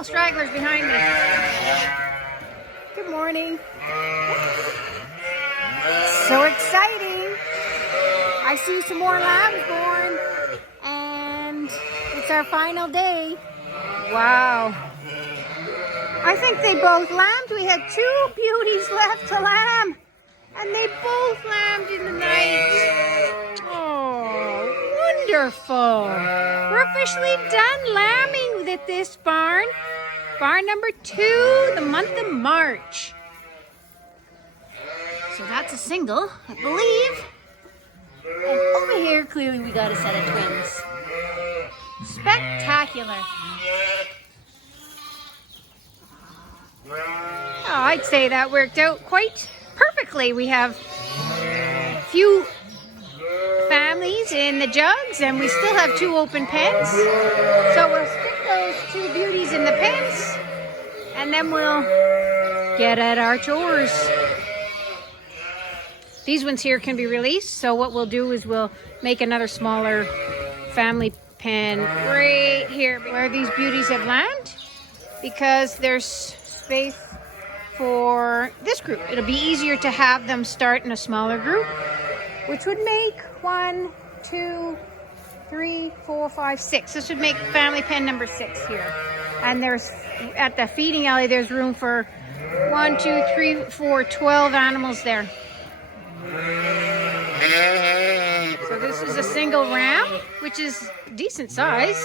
couple stragglers behind me. Good morning. So exciting. I see some more lambs born, and it's our final day. Wow. I think they both lambed. We had 2 beauties left to lamb, and they both lambed in the night. Oh, wonderful. We're officially done lambing at this barn. Barn number 2, the month of March. So that's a single, I believe. And over here, clearly we got a set of twins. Spectacular. Oh, I'd say that worked out quite perfectly. We have a few families in the jugs, and we still have 2 open pens. So we'll stick those 2 beauties in the pens, and then we'll get at our chores. These ones here can be released, so what we'll do is we'll make another smaller family pen right here where these beauties have lambed, because there's space for this group. It'll be easier to have them start in a smaller group, which would make 1, 2, 3, 4, 5, 6. This would make family pen number 6 here. And there's, at the feeding alley, there's room for 1, 2, 3, 4, 12 animals there. So this is a single ram, which is decent size.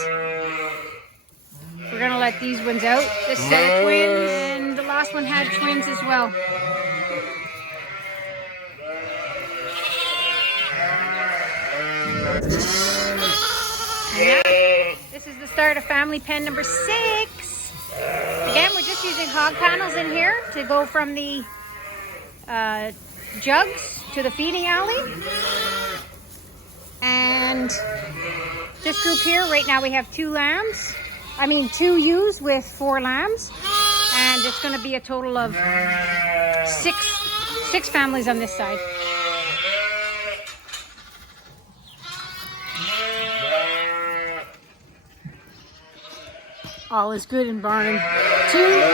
We're gonna let these ones out. This set of twins, and the last one had twins as well. And now, this is the start of family pen number 6. Again, we're just using hog panels in here to go from the jugs to the feeding alley. And this group here, right now we have 2 ewes with 4 lambs. And it's going to be a total of 6 families on this side. All is good in barn 2.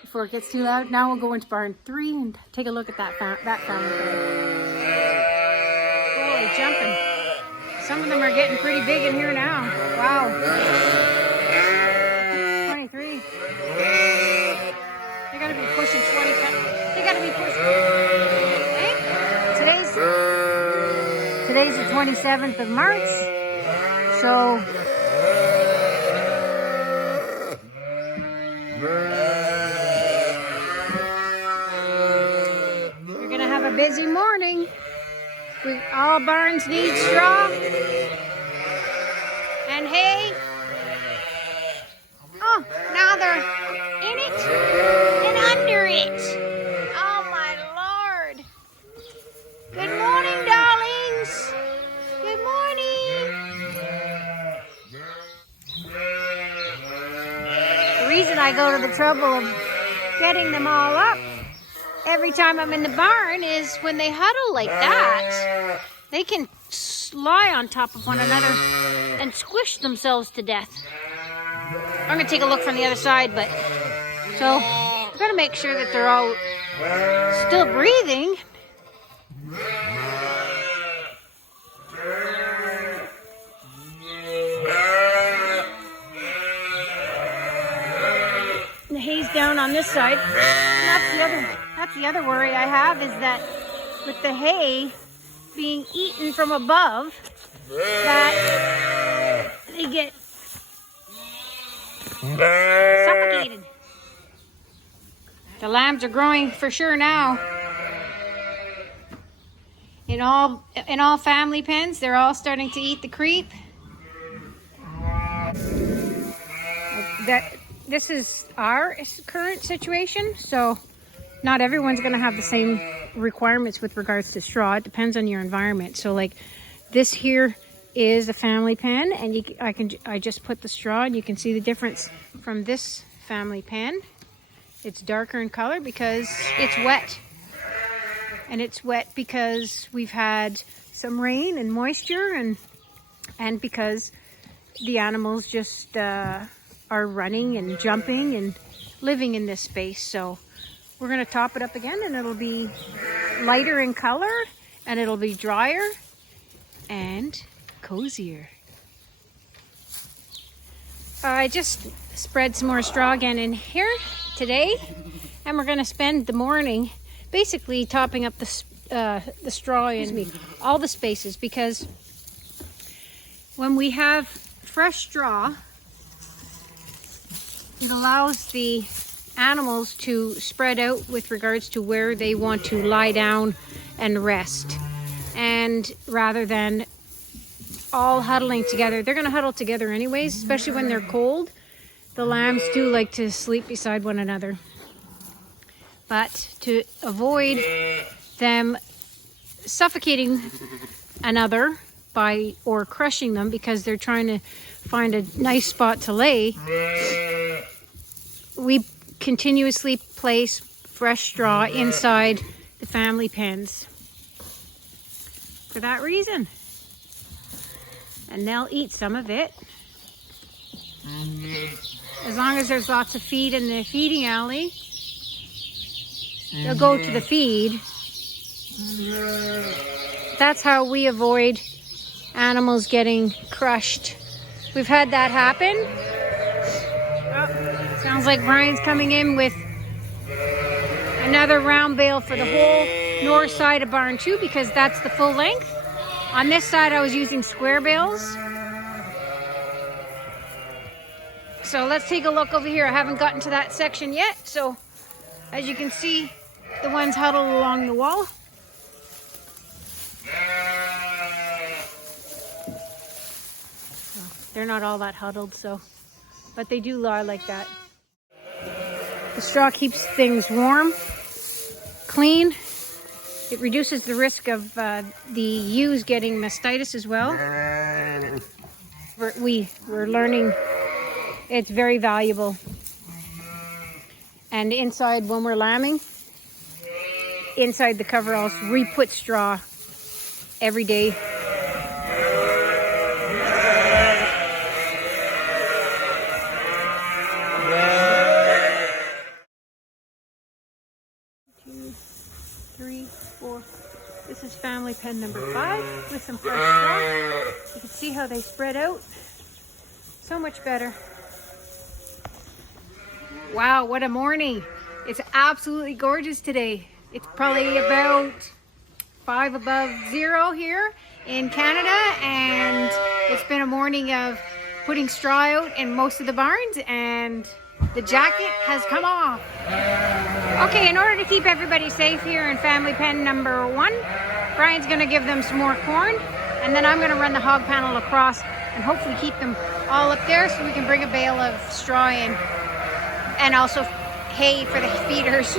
Before it gets too loud, now we'll go into barn 3 and take a look at that family. Holy jumping. Some of them are getting pretty big in here now. Wow. 23. They're going to be pushing 20. They got to be pushing. Okay? Today's the 27th of March. So we're going to have a busy morning. All barns need straw and hay. Oh, now they're in it and under it. Oh my Lord. Good morning, darlings. Good morning. The reason I go to the trouble of getting them all up every time I'm in the barn is when they huddle like that, they can lie on top of one another and squish themselves to death. I'm going to take a look from the other side, but so we're going to make sure that they're all still breathing. The hay's down on this side. And that's the other worry I have, is that with the hay being eaten from above, that they get suffocated. The lambs are growing for sure now. In all family pens, they're all starting to eat the creep. This is our current situation, so not everyone's going to have the same requirements with regards to straw. It depends on your environment. So like this here is a family pen, and I just put the straw, and you can see the difference from this family pen. It's darker in color because it's wet. And it's wet because we've had some rain and moisture, and because the animals just are running and jumping and living in this space. So we're going to top it up again, and it'll be lighter in color, and it'll be drier and cozier. I just spread some more straw again in here today, and we're going to spend the morning basically topping up the straw in all the spaces, because when we have fresh straw, it allows the animals to spread out with regards to where they want to lie down and rest, and rather than all huddling together. They're going to huddle together anyways, especially when they're cold. The lambs do like to sleep beside one another. But to avoid them suffocating another or crushing them because they're trying to find a nice spot to lay, we continuously place fresh straw inside the family pens for that reason. And they'll eat some of it. As long as there's lots of feed in the feeding alley, they'll go to the feed. That's how we avoid animals getting crushed. We've had that happen. Oh, sounds like Brian's coming in with another round bale for the whole north side of barn 2, because that's the full length. On this side, I was using square bales. So let's take a look over here. I haven't gotten to that section yet. So as you can see, the ones huddled along the wall. They're not all that huddled, but they do lie like that. The straw keeps things warm, clean. It reduces the risk of the ewes getting mastitis as well. We're learning it's very valuable. And inside, when we're lambing, inside the coveralls, we put straw every day. This is family pen number 5 with some fresh straw. You can see how they spread out. So much better. Wow, what a morning. It's absolutely gorgeous today. It's probably about 5 above 0 here in Canada, and it's been a morning of putting straw out in most of the barns, and the jacket has come off. Okay, in order to keep everybody safe here in family pen number 1, Brian's going to give them some more corn, and then I'm going to run the hog panel across and hopefully keep them all up there so we can bring a bale of straw in, and also hay for the feeders.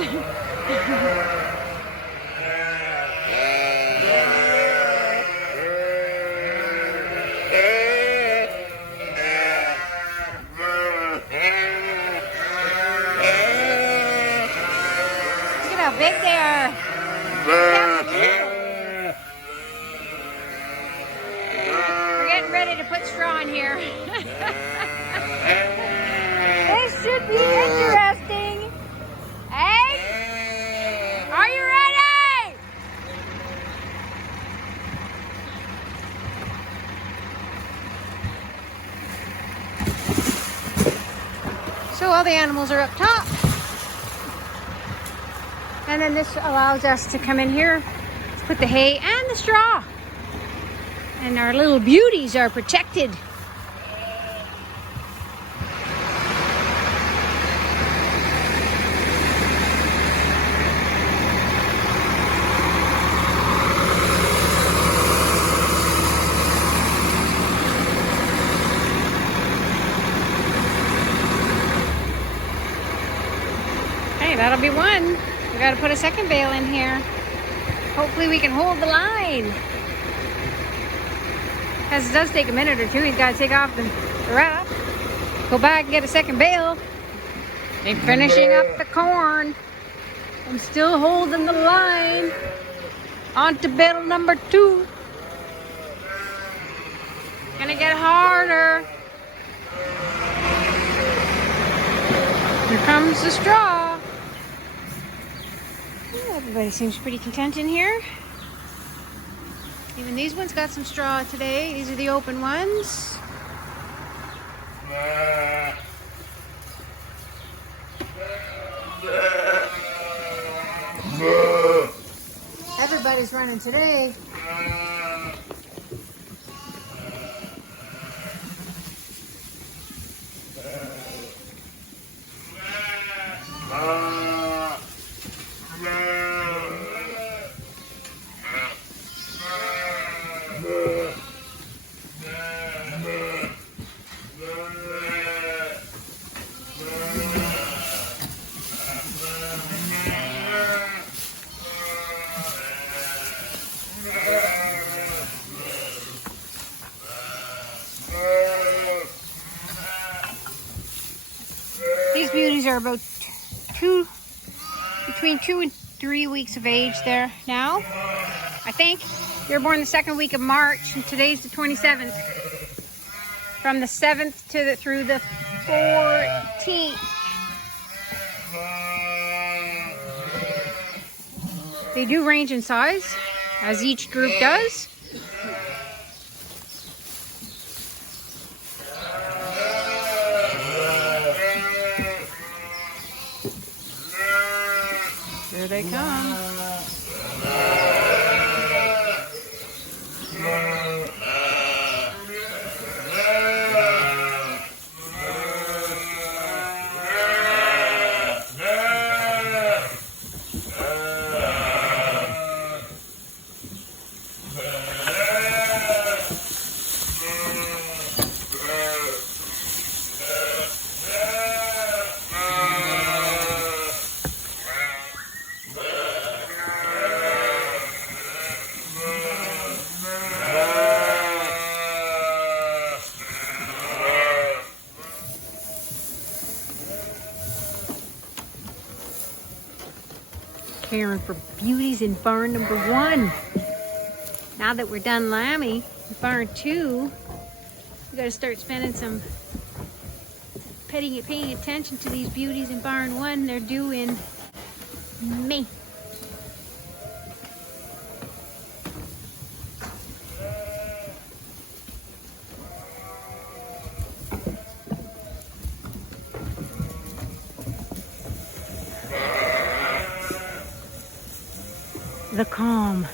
Big they are. We're getting ready to put straw in here. This should be interesting. Hey? Are you ready? So all the animals are up top. And then this allows us to come in here, put the hay and the straw. And our little beauties are protected. Hey, that'll be one. We got to put a second bale in here. Hopefully we can hold the line. Because it does take a minute or two. He's got to take off the wrap, go back and get a second bale. They're finishing up the corn. I'm still holding the line. On to bale number 2. Gonna get harder. Here comes the straw. Everybody seems pretty content in here. Even these ones got some straw today. These are the open ones. Everybody's running today. These beauties are about between 2 and 3 weeks of age there now. I think they were born the second week of March, and today's the 27th. From the 7th to through the 14th. They do range in size, as each group does. Here they come. Caring for beauties in barn number 1. Now that we're done lambing, barn 2, we gotta start spending some paying attention to these beauties in barn 1. They're due in May. The calm.